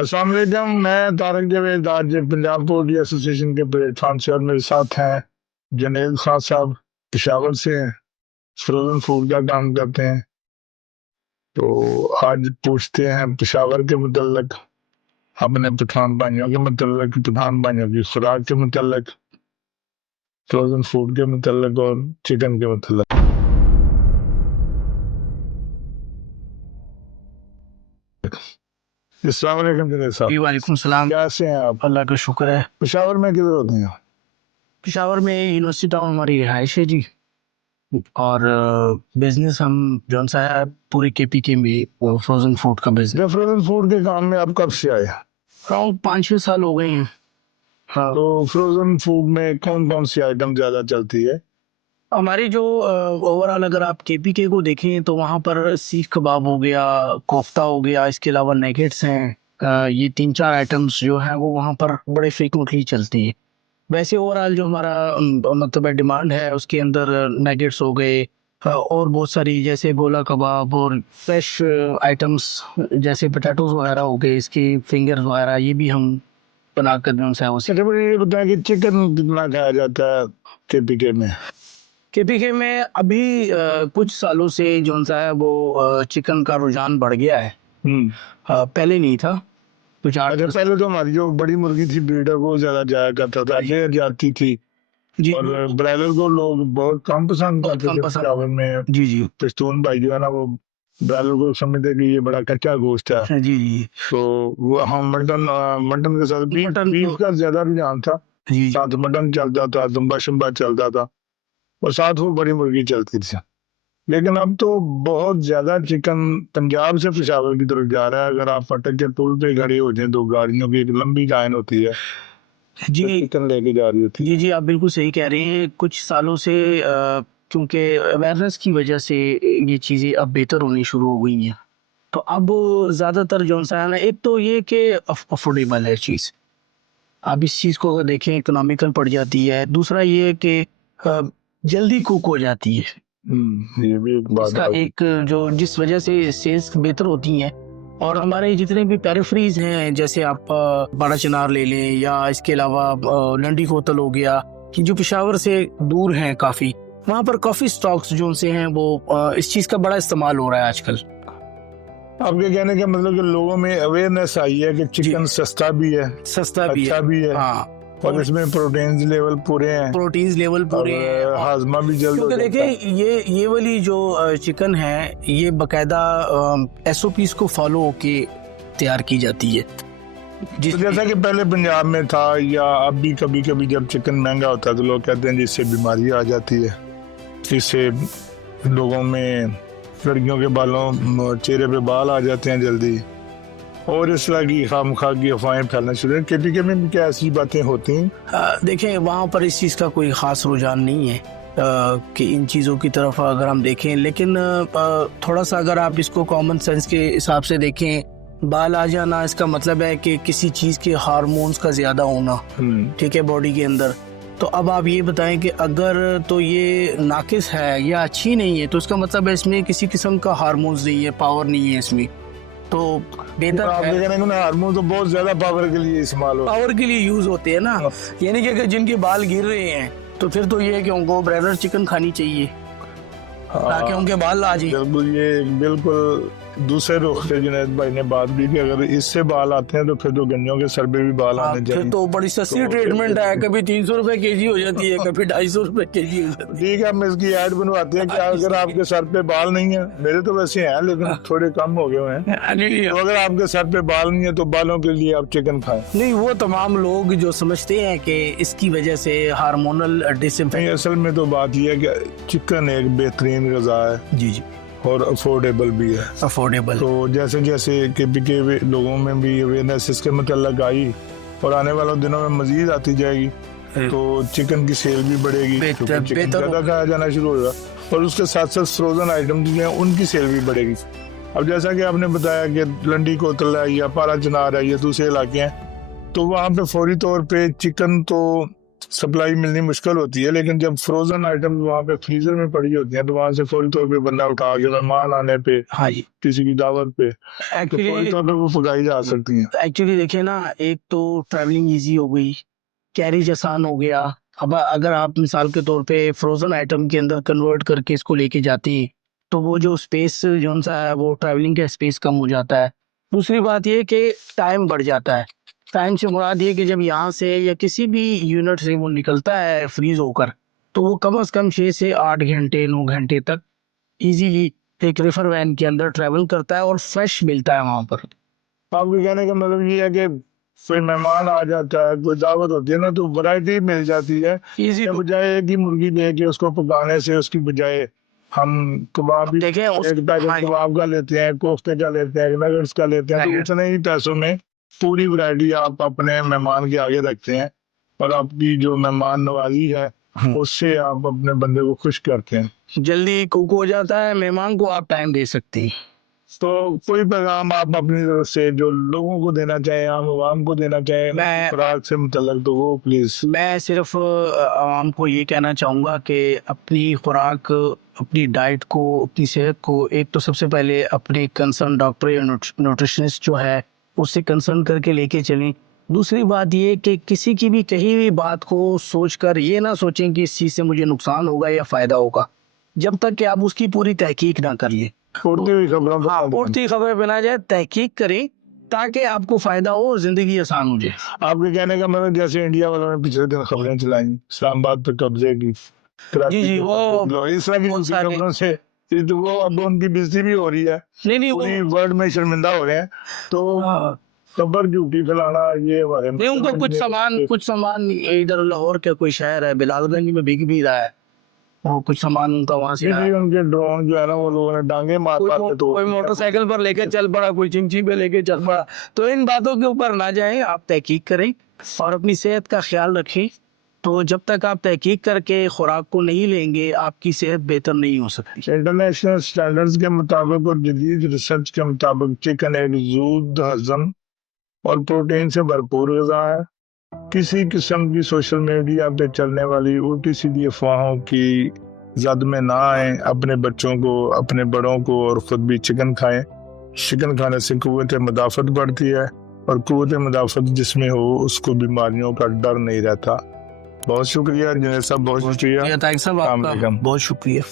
अस्सलाम वालेकुम। मैं तारक जावेद आज पंजाब पोल्ट्री एसोसिएशन के प्लेटफॉर्म से, और मेरे साथ हैं जनेद खान साहब, पेशावर से हैं, फ्रोजन फूड का काम करते हैं। तो आज पूछते हैं पेशावर के मुतल्लिक, अपने पठान भाइयों के मुतल्लिक, पठान भाइयों की खुराक के मुतल्लिक, फ्रोजन फूड के मुतल्लिक और चिकन के मुतल्लिक। अस्सलाम वालेकुम जनेद साहब, जी वालेकुम सलाम। कैसे हैं आप? अल्लाह का शुक्र है। पेशावर में किधर होते हैं? पेशावर में यूनिवर्सिटी टाउन हमारी रिहाइश है जी, और बिजनेस हम जौन सा है पूरे केपीके में फ्रोजन फूड का बिजनेस। फ्रोजन फूड के काम में आप कब से आए? अराउंड 5-6 साल हो गए हैं। हाँ, तो फ्रोजन फूड में कौन कौन सी आइटम ज्यादा चलती है? हमारी जो ओवरऑल अगर आप केपीके को देखें तो वहाँ पर सीख कबाब हो गया, कोफ्ता हो गया, इसके अलावा नेगेट्स हैं। ये 3-4 आइटम्स जो हैं वो वहाँ पर बड़े फ्रीक्वेंटली चलती हैं। वैसे ओवरऑल जो हमारा मतलब डिमांड है उसके अंदर नगेट्स हो गए, और बहुत सारी जैसे गोला कबाब और फ्रेश आइटम्स जैसे पोटैटोज वगैरह हो गए, इसकी फिंगर्स वगैरह ये भी हम बनाकर जो है उसे। अच्छा, मुझे ये बताया कि चिकन कितना खाया जाता है केपीके में? केपीके में अभी कुछ सालों से जो सा है वो चिकन का रुझान बढ़ गया है। पहले नहीं था, कुछ अच्छा, पहले तो हमारी जो बड़ी मुर्गी थी ब्रीडर वो ज्यादा जाया करता था, लेयर जाती थी, जी और ब्रायलर को लोग बहुत कम पसंद बहुत करते कम थे। पसंद। पेशावर में जी जी पश्तून भाई जो है ना, वो ब्रायलर को समझते कि ये बड़ा कच्चा गोश्त है। जी जी तो वो हम मटन के साथ बीफ मटन बीफ का ज्यादा रुझान था, जी साथ मटन चलता था, दुम्बा शुम्बा चलता था, और साथ वो बड़ी मुर्गी चलती थी। लेकिन अब तो बहुत ज्यादा चिकन पंजाब से पेशावर की तरफ जा रहा है। अगर आप फटक के पुल पे खड़े हो जाए तो गाड़ियों की एक लंबी लाइन होती है, जी चिकन लेके जा रही होती है। जी जी आप बिल्कुल सही कह रहे हैं। कुछ सालों से क्योंकि अवेयरनेस की वजह से ये चीज़ें अब बेहतर होनी शुरू हो गई हैं। तो अब ज़्यादातर जो सा है ना, एक तो ये कि अफोर्डेबल है चीज़, आप इस चीज़ को अगर देखें इकोनॉमिकल पड़ जाती है। दूसरा ये है कि जल्दी कुक हो जाती है। ये भी एक बात इसका है। एक जो जिस वजह से सेल्स बेहतर होती हैं। और हमारे जितने भी पेरिफेरीज हैं, जैसे आप बड़ा चिनार ले लें, या इसके अलावा लंडी कोतल हो गया, कि जो पेशावर से दूर हैं काफ़ी, वहाँ पर कॉफ़ी स्टॉक्स जो से हैं वो इस चीज़ का बड़ा इस्तेमाल हो रहा है आजकल। आपके कहने का मतलब कि लोगों में अवेयरनेस आई है कि चिकन सस्ता भी है, सस्ता भी अच्छा है, भी है, हाँ, और इसमें प्रोटीन लेवल पूरे हैं, प्रोटीन्स लेवल पूरे हैं, और हाजमा भी जल्द हो क्योंकि जाता है। देखिए ये वाली जो चिकन है ये बकायदा SOPs को फॉलो होके तैयार की जाती है। तो जैसा कि पहले पंजाब में था, या अब भी कभी कभी जब चिकन महंगा होता है तो लोग कहते हैं जिससे बीमारी आ जाती है, जिससे लोगों में लड़कियों के बालों चेहरे पे बाल आ जाते हैं जल्दी, और इस तरह की खामखा की अफवाहें फैलना शुरू है। केपीके में भी क्या ऐसी बातें होती हैं? देखें वहाँ पर इस चीज़ का कोई ख़ास रुझान नहीं है कि इन चीज़ों की तरफ अगर हम देखें, लेकिन थोड़ा सा अगर आप इसको कॉमन सेंस के हिसाब से देखें, बाल आ जाना इसका मतलब है कि किसी चीज़ के हार्मोन्स का ज़्यादा होना, ठीक है, बॉडी के अंदर। तो अब आप ये बताएं कि अगर तो ये नाकिस है या अच्छी नहीं है, तो इसका मतलब है इसमें किसी किस्म का हार्मोन्स नहीं है, पावर नहीं है इसमें। तो बेहतर हार्मोन तो बहुत ज्यादा पावर के लिए इस्तेमाल होता है, पावर के लिए यूज होते हैं ना। यानी कि अगर जिनके बाल गिर रहे हैं तो फिर तो ये है कि उनको ब्रायलर चिकन खानी चाहिए ताकि उनके बाल आ जाए। ये बिल्कुल दूसरे रुख से जुनैद भाई ने बात की कि अगर इससे बाल आते हैं तो फिर तो गंजों के सर पे भी बाल आने चाहिए। फिर तो बड़ी सस्ती ट्रीटमेंट है, कभी 300 रुपए केजी हो जाती है, कभी 250 रुपए केजी हो जाती है। ठीक है, हम इसकी ऐड बनवाते हैं कि अगर आपके सर पे बाल नहीं है, मेरे तो वैसे हैं लेकिन थोड़े कम हो गए हैं, तो अगर आपके सर पे बाल नहीं है तो बालों के लिए आप चिकन खाएं। नहीं, वो तमाम लोग जो समझते हैं कि इसकी वजह से हार्मोनल डिसइंफेक्शन। असल में तो बात यह है कि चिकन एक बेहतरीन ग़िज़ा है जी जी, और अफोर्डेबल भी है। अफोर्डेबल। तो जैसे जैसे केपीके लोगों में भी अवेयरनेस इसके मतलब आई, और आने वाले दिनों में मजीद आती जाएगी, तो चिकन की सेल भी बढ़ेगी, चिकन ज़्यादा खाया जाना शुरू होगा, और उसके साथ साथ फ्रोजन आइटम जो हैं उनकी सेल भी बढ़ेगी। अब जैसा कि आपने बताया कि लंडी कोतल है या पारा चिनार है या दूसरे इलाके हैं, तो वहाँ पे फौरी तौर पे चिकन तो सप्लाई मिलनी मुश्किल होती है, लेकिन जब फ्रोजन आइटम वहाँ पे फ्रीजर में पड़ी होती हैं तो वहाँ से फौरी तौर पे बंदा उठा के मेहमान आने पे, हाँ जी। किसी की दावत पे, तो फौरी एक्चुअली तौर पे वो पकाई जा सकती हैं। एक्चुअली देखिए ना, एक तो ट्रैवलिंग इजी हो गई, कैरेज आसान हो गया। अब अगर आप मिसाल के तौर पे फ्रोजन आइटम के अंदर कन्वर्ट करके इसको लेके जाती हैं, तो वो जो स्पेस जो सा है वो ट्रैवलिंग का स्पेस कम हो जाता है। दूसरी बात ये कि टाइम बढ़ जाता है। टाइम से मुराद ये कि जब यहाँ से या किसी भी यूनिट से वो निकलता है फ्रीज होकर, तो वो कम से कम 6 से 8 घंटे 9 घंटे तक इजीली एक रिफर वैन के अंदर ट्रैवल करता है और फ्रेश मिलता है वहाँ पर। आपके कहने का मतलब ये है कि कोई मेहमान आ जाता है, कोई दावत होती है ना, तो वैरायटी मिल जाती है। इजी या टू बजाय एक ही मुर्गी लेके उसको पकाने से, उसकी बजाय हम कबाब भी देखें उस एक पैकेट हाँ कबाब का लेते हैं, कोफ्ते का लेते हैं, नगेट्स का लेते हैं, तो Nuggets। उतने ही पैसों में पूरी वैरायटी आप अपने मेहमान के आगे रखते हैं और आपकी जो मेहमान नवाजी है उससे आप अपने बंदे को खुश करते हैं। जल्दी कुक हो जाता है, मेहमान को आप टाइम दे सकते हैं। तो कोई पैगाम आप अपनी तरफ से जो लोगों को देना चाहें, आम आवाम को देना चाहें मैं खुराक से मुतल्लक, तो वो प्लीज। मैं सिर्फ आवाम को ये कहना चाहूँगा कि अपनी खुराक, अपनी डाइट को, अपनी सेहत को एक तो सबसे पहले अपने कंसर्न डॉक्टर या न्यूट्रिशनिस्ट जो है उससे कंसर्न करके लेके चलें। दूसरी बात ये कि किसी की भी कही हुई बात को सोचकर ये ना सोचें कि इस चीज़ से मुझे नुकसान होगा या फ़ायदा होगा, जब तक कि आप उसकी पूरी तहकीक ना कर लें। उड़ती हुई खबरों हाँ, पर उड़ती खबर पे ना जाए, तहकीक करें ताकि आपको फ़ायदा हो और ज़िंदगी आसान हो जाए। आपके कहने का मतलब जैसे इंडिया वालों ने पिछले दिन खबरें चलाई इस्लामाबाद पे कब्जे की, जी कराची जी, पे वो कब्जे, इस तरह की बहुत झूठी सारे खबरों से तो वो अब उनकी बेइज्जती भी हो रही है, नहीं वो पूरी वर्ल्ड में शर्मिंदा हो रहे हैं। तो हाँ, खबर झूठी फैलाना ये हमारे नहीं उनको कुछ सामान इधर लाहौर के कोई शहर है बिलासगंज में बिक भी रहा है, वो कुछ सामान उनका वहां से आया। उनके ड्रोन जो है ना, वो लोगों ने डांगे मार मार के तोड़ कोई दिए हैं। मोटरसाइकिल पर लेके चल पड़ा, कोई चिंची पे लेके चल पड़ा। तो इन बातों के ऊपर ना जाएं, आप तहकीक करें और अपनी सेहत का ख्याल रखें। तो जब तक आप तहकीक करके खुराक को नहीं लेंगे, आपकी सेहत बेहतर नहीं हो सकती। इंटरनेशनल स्टैंडर्ड्स के मुताबिक और जदीद रिसर्च के मुताबिक चिकन एक जूद हजम और प्रोटीन से भरपूर ग़िज़ा है। किसी किस्म की सोशल मीडिया पे चलने वाली उल्टी सीधी अफवाहों की जद में ना आए। अपने बच्चों को, अपने बड़ों को और ख़ुद भी चिकन खाएं। चिकन खाने से क़ुव्वत मदाफ़त बढ़ती है और क़ुव्वत मदाफ़त जिसमें हो उसको बीमारियों का डर नहीं रहता। बहुत शुक्रिया जुनैद साहब, बहुत शुक्रिया। थैंक्स साहब, अस्सलाम आपका वालेकुम। बहुत शुक्रिया।